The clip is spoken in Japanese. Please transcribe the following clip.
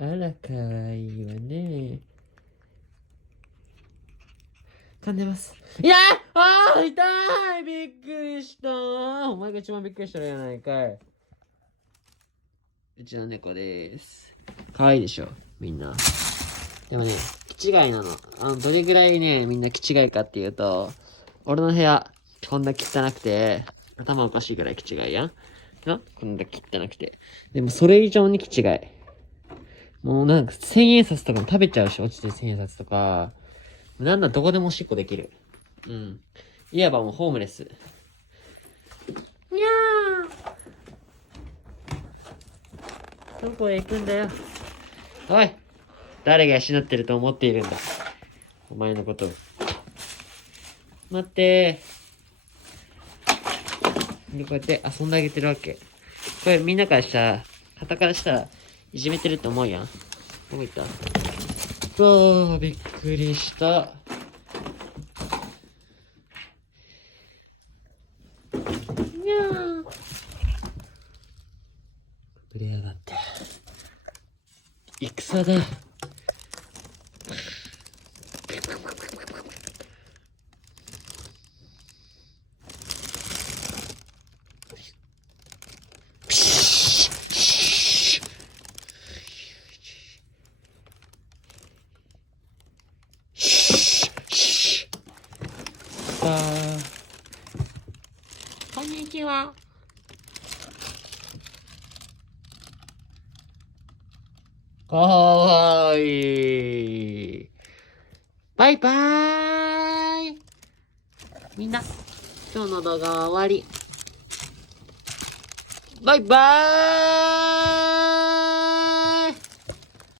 あら、かわいいわね。噛んでます。いやー痛いびっくりしたお前が一番びっくりしたらやないかい。うちの猫でーす。かわいいでしょみんな。でもね、気違いなの。どれぐらいね、みんな気違いかっていうと、俺の部屋、こんな汚くて、頭おかしいぐらい気違いやんこんな汚くて。でもそれ以上に気違い。もうなんか千円札とかも食べちゃうし、落ちてる千円札とか、なんだどこでもおしっこできる。うん。いわばもうホームレス。にゃーどこへ行くんだよ。おい誰が養ってると思っているんだ。お前のことを。待ってで、こうやって遊んであげてるわけ。これみんなからしたら、傍からしたら、いじめてるって思うやん。どこ行ったびっくりした。にゃー。触れやがって。戦だ。こんにちは。かわいい。バイバーイ。みんな、今日の動画は終わり。バイバーイ。